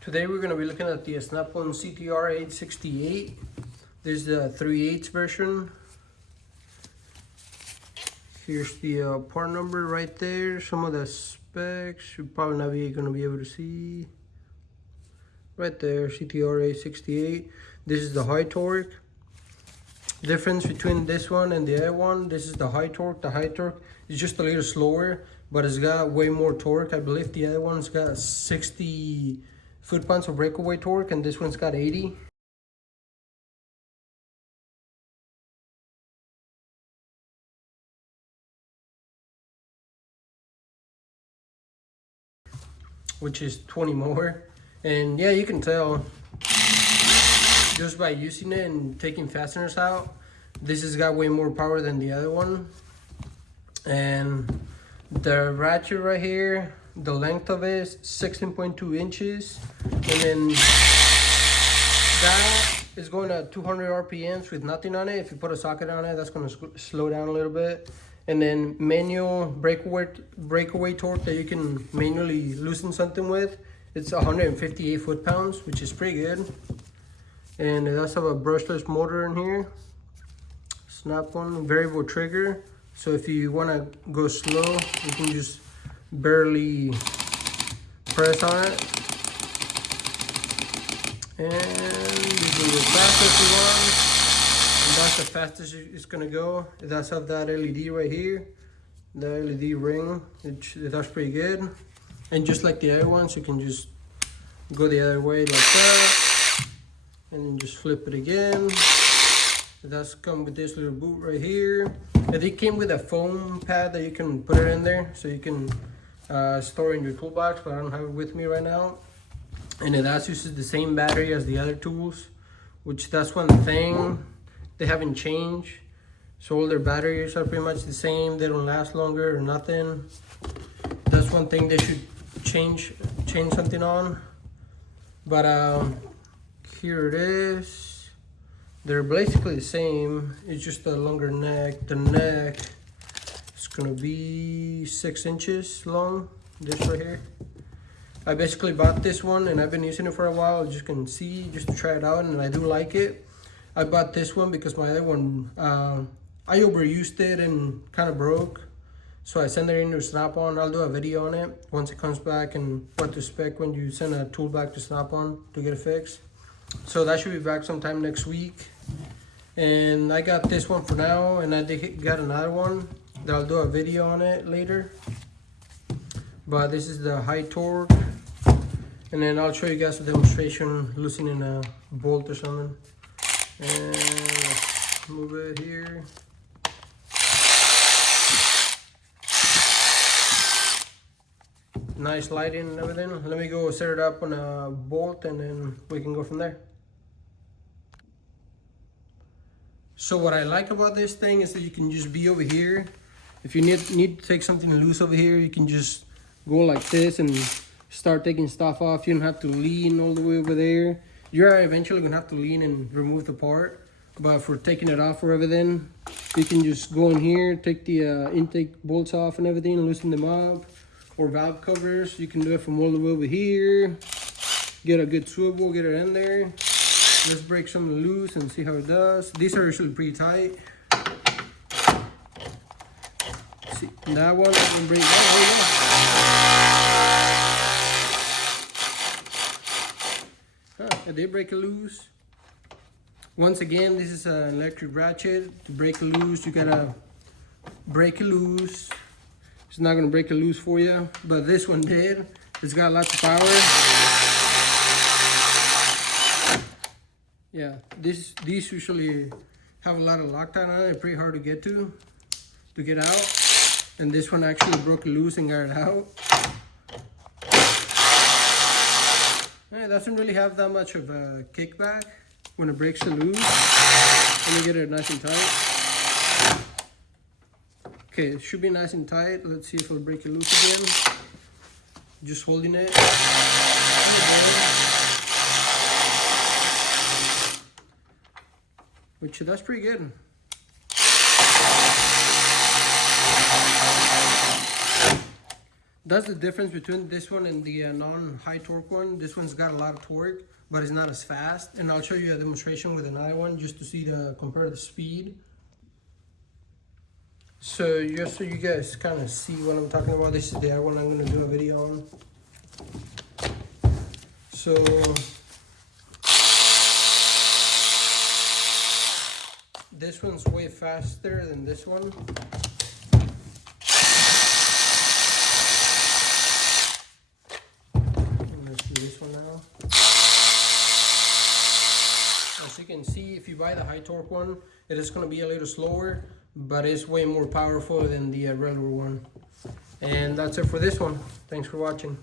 Today we're going to be looking at the Snap-on CTR868. This is the 3/8 version. Here's the part number right there. Some of the specs you're probably not going to be able to see. Right there, CTR868. This is the high torque. Difference between this one and the other one, this is the high torque. The high torque is just a little slower, but it's got way more torque. I believe the other one's got 60 foot-pounds of breakaway torque, and this one's got 80. Which is 20 more. And yeah, you can tell just by using it and taking fasteners out, this has got way more power than the other one. And the ratchet right here, the length of it is 16.2 inches. And then that is going at 200 RPMs with nothing on it. If you put a socket on it, that's going to slow down a little bit. And then manual breakaway torque that you can manually loosen something with, it's 158 foot-pounds, which is pretty good. And it does have a brushless motor in here. Snap-on variable trigger. So if you want to go slow, you can just barely press on it. And you can go fast if you want. And that's the fastest it's going to go. It does have that LED right here. The LED ring. That's pretty good. And just like the other ones, you can just go the other way like that. And then just flip it again. That's come with this little boot right here. And they came with a foam pad that you can put it in there, so you can store in your toolbox, but I don't have it with me right now. And it also uses the same battery as the other tools, which that's one thing they haven't changed. So all their batteries are pretty much the same. They don't last longer or nothing. That's one thing they should change something on. But here it is. They're basically the same. It's just a longer neck. The neck is gonna be 6 inches long. This right here. I basically bought this one and I've been using it for a while, as you can see, just to try it out, and I do like it. I bought this one because my other one, I overused it and kind of broke. So I sent it into Snap-on. I'll do a video on it once it comes back and what to expect when you send a tool back to Snap-on to get it fixed. So that should be back sometime next week. And I got this one for now, and I got another one that I'll do a video on it later. But this is the high torque. And then I'll show you guys a demonstration loosening a bolt or something. And let's move it here. Nice lighting and everything. Let me go set it up on a bolt and then we can go from there. So what I like about this thing is that you can just be over here. If you need to take something loose over here, you can just go like this and start taking stuff off. You don't have to lean all the way over there. You're eventually gonna have to lean and remove the part, but for taking it off or everything, you can just go in here, take the intake bolts off and everything, and loosen them up. Or valve covers, you can do it from all the way over here. Get a good swivel, get it in there. Let's break some loose and see how it does. These are usually pretty tight. See, that one I can break. I did break it loose. Once again, this is an electric ratchet. To break it loose, you gotta break it loose. It's not gonna break it loose for you, but this one did. It's got lots of power. Yeah, these usually have a lot of Loctite on it. They're pretty hard to get out. And this one actually broke it loose and got it out. It doesn't really have that much of a kickback when it breaks it loose. Let me get it nice and tight. Okay, it should be nice and tight. Let's see if it'll break it loose again. Just holding it. Which, that's pretty good. That's the difference between this one and the non-high torque one. This one's got a lot of torque, but it's not as fast. And I'll show you a demonstration with another one just to see the compare the speed. So just so you guys kind of see what I'm talking about, this is the other one I'm going to do a video on. So this one's way faster than this one. Let's do this one now. As you can see, if you buy the high torque one, it is going to be a little slower, but it's way more powerful than the regular one. And that's it for this one. Thanks for watching.